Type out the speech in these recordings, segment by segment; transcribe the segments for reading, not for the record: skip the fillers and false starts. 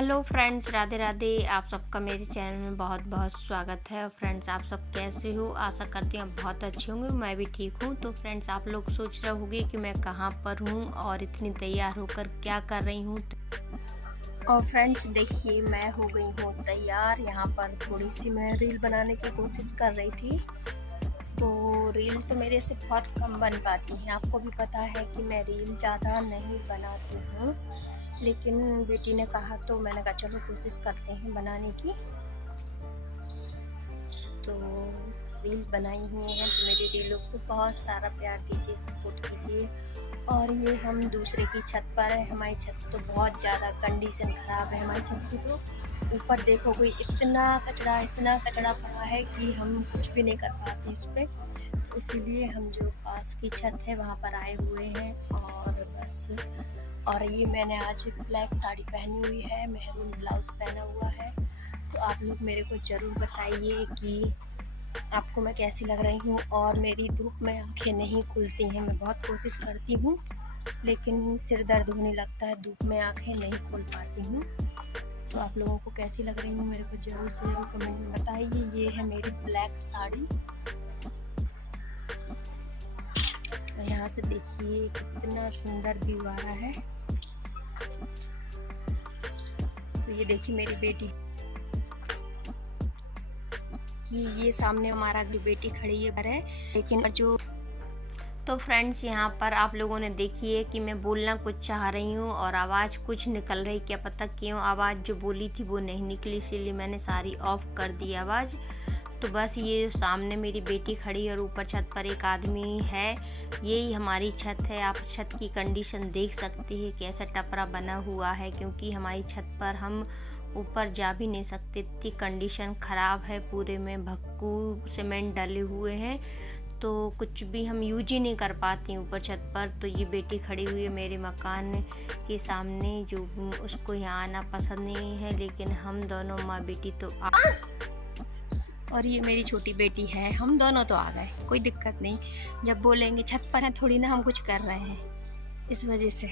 Hello friends, Radhe Radhe. आप सबका मेरे चैनल में बहुत बहुत स्वागत है। फ्रेंड्स, आप सब कैसे हो? आशा करती हूँ आप बहुत अच्छे होंगे। मैं भी ठीक हूँ। तो फ्रेंड्स, आप लोग सोच रहे होंगे कि मैं कहाँ पर हूँ और इतनी तैयार होकर क्या कर रही हूँ। और फ्रेंड्स देखिए, मैं हो गई हूँ तैयार। यहाँ पर थोड़ी सी मैं रील बनाने की कोशिश कर रही थी। तो रील तो मेरे से बहुत कम बन पाती हैं। आपको भी पता है कि मैं रील ज़्यादा नहीं बनाती हूँ, लेकिन बेटी ने कहा तो मैंने कहा चलो कोशिश करते हैं बनाने की। तो रील बनाई हुई हैं, तो मेरी रीलों को बहुत सारा प्यार दीजिए, सपोर्ट कीजिए। और ये हम दूसरे की छत पर है। हमारी छत तो बहुत ज़्यादा कंडीशन ख़राब है। हमारी छत की तो ऊपर देखो कोई इतना कचरा पड़ा है कि हम कुछ भी नहीं कर पाते इस पर। तो इसीलिए हम जो पास की छत है वहाँ पर आए हुए हैं। और बस, और ये मैंने आज ब्लैक साड़ी पहनी हुई है, मेहरून ब्लाउज़ पहना हुआ है। तो आप लोग मेरे को ज़रूर बताइए कि आपको मैं कैसी लग रही हूँ। और मेरी धूप में आंखें नहीं खुलती हैं। मैं बहुत कोशिश करती हूँ, लेकिन सिर दर्द होने लगता है, धूप में आंखें नहीं खोल पाती हूँ। तो आप लोगों को कैसी लग रही हूँ मेरे को ज़रूर से ज़रूर कमेंट में बताइए। ये है मेरी ब्लैक साड़ी। यहाँ से देखिए कितना सुंदर व्यू आ रहा है। तो ये देखिए मेरी बेटी कि ये सामने हमारा घर, बेटी खड़ी है, लेकिन जो तो फ्रेंड्स यहाँ पर आप लोगों ने देखी है कि मैं बोलना कुछ चाह रही हूँ और आवाज़ कुछ निकल रही। क्या पता क्यों आवाज़ जो बोली थी वो नहीं निकली, इसीलिए मैंने सारी ऑफ कर दी आवाज़। तो बस ये जो सामने मेरी बेटी खड़ी और ऊपर छत पर एक आदमी है, यही हमारी छत है। आप छत की कंडीशन देख सकती है कैसा टपरा बना हुआ है, क्योंकि हमारी छत पर हम ऊपर जा भी नहीं सकते, इतनी कंडीशन ख़राब है। पूरे में भक्कू सीमेंट डले हुए हैं, तो कुछ भी हम यूज ही नहीं कर पाती ऊपर छत पर। तो ये बेटी खड़ी हुई है मेरे मकान के सामने, जो उसको यहाँ आना पसंद नहीं है, लेकिन हम दोनों माँ बेटी तो और ये मेरी छोटी बेटी है, हम दोनों तो आ गए, कोई दिक्कत नहीं। जब बोलेंगे छत पर है थोड़ी ना हम कुछ कर रहे हैं, इस वजह से।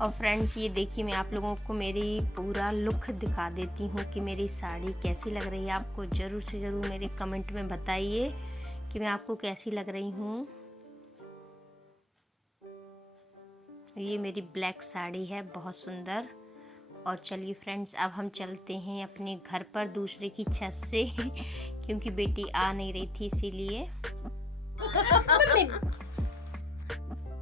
और फ्रेंड्स ये देखिए, मैं आप लोगों को मेरी पूरा लुक दिखा देती हूँ कि मेरी साड़ी कैसी लग रही है। आपको ज़रूर से ज़रूर मेरे कमेंट में बताइए कि मैं आपको कैसी लग रही हूँ। ये मेरी ब्लैक साड़ी है, बहुत सुंदर। और चलिए फ्रेंड्स, अब हम चलते हैं अपने घर पर दूसरे की छत से क्योंकि बेटी आ नहीं रही थी इसीलिए।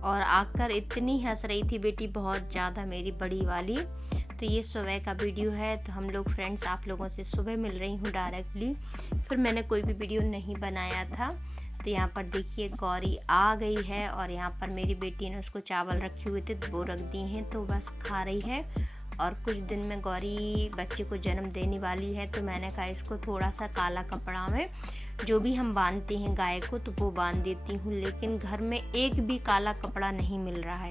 और आकर इतनी हंस रही थी बेटी, बहुत ज़्यादा, मेरी बड़ी वाली। तो ये सुबह का वीडियो है। तो हम लोग फ्रेंड्स आप लोगों से सुबह मिल रही हूँ डायरेक्टली, फिर मैंने कोई भी वीडियो नहीं बनाया था। तो यहाँ पर देखिए गौरी आ गई है और यहाँ पर मेरी बेटी ने उसको चावल रखे हुए थे वो रख दिए हैं, तो बस खा रही है। और कुछ दिन में गौरी बच्चे को जन्म देने वाली है, तो मैंने कहा इसको थोड़ा सा काला कपड़ा में जो भी हम बांधते हैं गाय को तो वो बांध देती हूँ। लेकिन घर में एक भी काला कपड़ा नहीं मिल रहा है।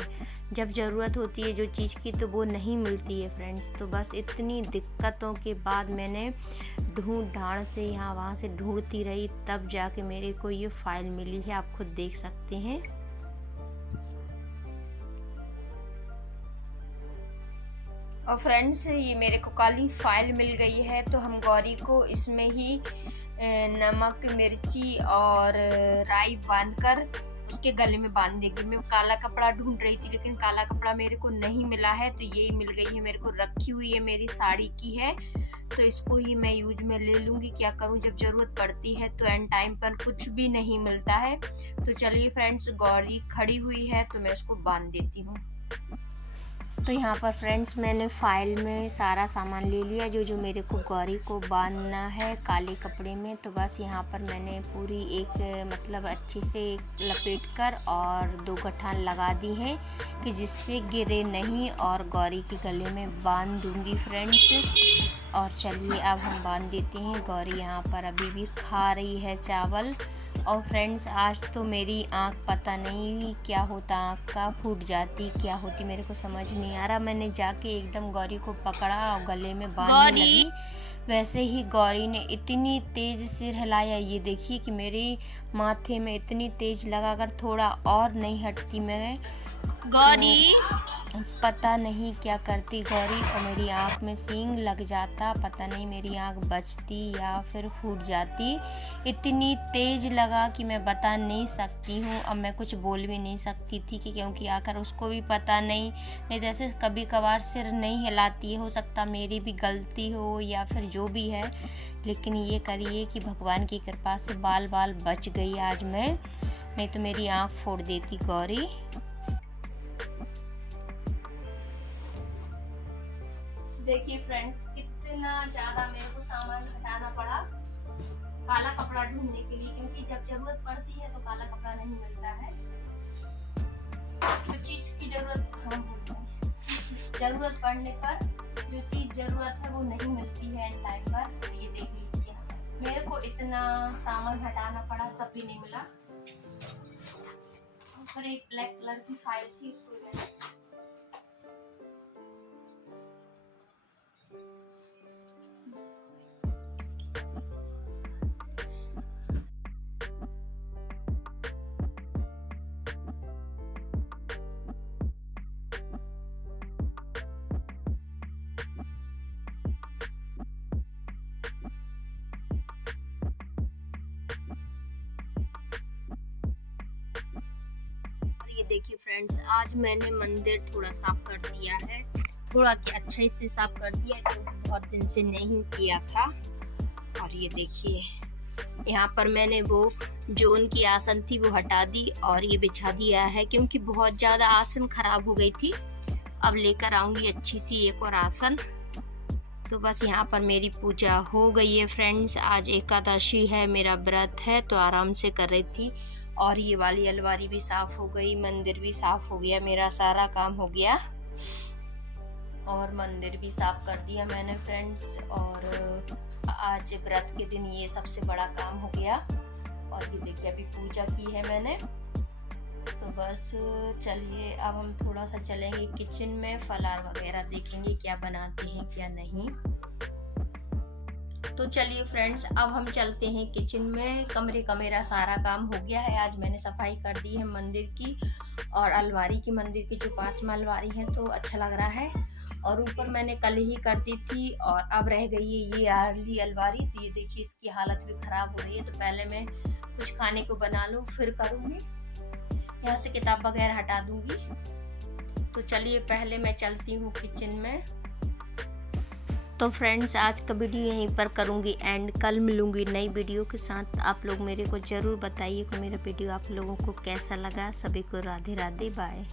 जब ज़रूरत होती है जो चीज़ की तो वो नहीं मिलती है फ्रेंड्स। तो बस इतनी दिक्कतों के बाद मैंने ढूंढ ढांड से यहाँ वहाँ से ढूंढती रही, तब जाके मेरे को ये फाइल मिली है। आप खुद देख सकते हैं। और फ्रेंड्स ये मेरे को काली फाइल मिल गई है, तो हम गौरी को इसमें ही नमक, मिर्ची और राई बांधकर उसके गले में बांध देंगे। मैं काला कपड़ा ढूंढ रही थी, लेकिन काला कपड़ा मेरे को नहीं मिला है, तो यही मिल गई है मेरे को, रखी हुई है, मेरी साड़ी की है। तो इसको ही मैं यूज में ले लूँगी। क्या करूँ, जब ज़रूरत पड़ती है तो एंड टाइम पर कुछ भी नहीं मिलता है। तो चलिए फ्रेंड्स, गौरी खड़ी हुई है तो मैं उसको बांध देती हूँ। तो यहाँ पर फ्रेंड्स मैंने फाइल में सारा सामान ले लिया जो जो मेरे को गौरी को बांधना है काले कपड़े में। तो बस यहाँ पर मैंने पूरी एक मतलब अच्छे से लपेट कर और 2 गठान लगा दी हैं कि जिससे गिरे नहीं, और गौरी के गले में बांध दूँगी फ्रेंड्स। और चलिए अब हम बांध देते हैं। गौरी यहाँ पर अभी भी खा रही है चावल। और फ्रेंड्स आज तो मेरी आँख पता नहीं क्या होता, आँख का फूट जाती, क्या होती मेरे को समझ नहीं आ रहा। मैंने जाके एकदम गौरी को पकड़ा और गले में बांधने लगी, वैसे ही गौरी ने इतनी तेज़ सिर हिलाया, ये देखिए कि मेरे माथे में इतनी तेज़ लगा, अगर थोड़ा और नहीं हटती मैं गौरी तो पता नहीं क्या करती गौरी, और मेरी आँख में सींग लग जाता, पता नहीं मेरी आँख बचती या फिर फूट जाती। इतनी तेज़ लगा कि मैं बता नहीं सकती हूँ। अब मैं कुछ बोल भी नहीं सकती थी कि क्योंकि आकर उसको भी पता नहीं तो ऐसे कभी कभार सिर नहीं हिलाती है, हो सकता मेरी भी गलती हो या फिर जो भी है, लेकिन ये करिए कि भगवान की कृपा से बाल बाल बच गई आज मैं, नहीं तो मेरी आँख फोड़ देती गौरी। देखिए फ्रेंड्स, कितना ज़्यादा मेरे को सामान हटाना पड़ा काला कपड़ा ढूंढने के लिए, क्योंकि जब जरूरत पड़ती है तो काला कपड़ा नहीं मिलता है। जो चीज़ की जरूरत पड़ने पर जो चीज़ जरूरत है वो नहीं मिलती है एंड टाइम पर। तो ये देख लीजिए, मेरे को इतना सामान हटाना पड़ा तब भी नहीं मिला। ऊपर एक ब्लैक कलर की फाइल थी, उसको ये देखिए फ्रेंड्स, आज मैंने मंदिर थोड़ा साफ कर दिया है, थोड़ा क्या अच्छे से साफ कर दिया क्योंकि बहुत दिन से नहीं किया था। और ये देखिए यहाँ पर मैंने वो जो उनकी आसन थी वो हटा दी और ये बिछा दिया है, क्योंकि बहुत ज़्यादा आसन खराब हो गई थी। अब लेकर आऊँगी अच्छी सी एक और आसन। तो बस यहाँ पर मेरी पूजा हो गई है फ्रेंड्स। आज एकादशी है, मेरा व्रत है, तो आराम से कर रही थी। और ये वाली अलमारी भी साफ़ हो गई, मंदिर भी साफ़ हो गया, मेरा सारा काम हो गया और मंदिर भी साफ़ कर दिया मैंने फ्रेंड्स। और आज व्रत के दिन ये सबसे बड़ा काम हो गया। और ये देखिए अभी पूजा की है मैंने। तो बस चलिए अब हम थोड़ा सा चलेंगे किचन में, फलार वगैरह देखेंगे क्या बनाते हैं क्या नहीं। तो चलिए फ्रेंड्स, अब हम चलते हैं किचन में। कमरे का मेरा सारा काम हो गया है, आज मैंने सफाई कर दी है मंदिर की और अलमारी की, मंदिर की जो पास में अलमारी है तो अच्छा लग रहा है। और ऊपर मैंने कल ही कर दी थी और अब रह गई है ये वाली अलमारी। तो ये देखिए इसकी हालत भी ख़राब हो रही है, तो पहले मैं कुछ खाने को बना लूँ फिर करूँगी। यहाँ से किताब वगैरह हटा दूँगी। तो चलिए पहले मैं चलती हूँ किचन में। तो फ्रेंड्स आज का वीडियो यहीं पर करूँगी एंड कल मिलूँगी नई वीडियो के साथ। आप लोग मेरे को ज़रूर बताइए कि मेरा वीडियो आप लोगों को कैसा लगा। सभी को राधे राधे, बाय।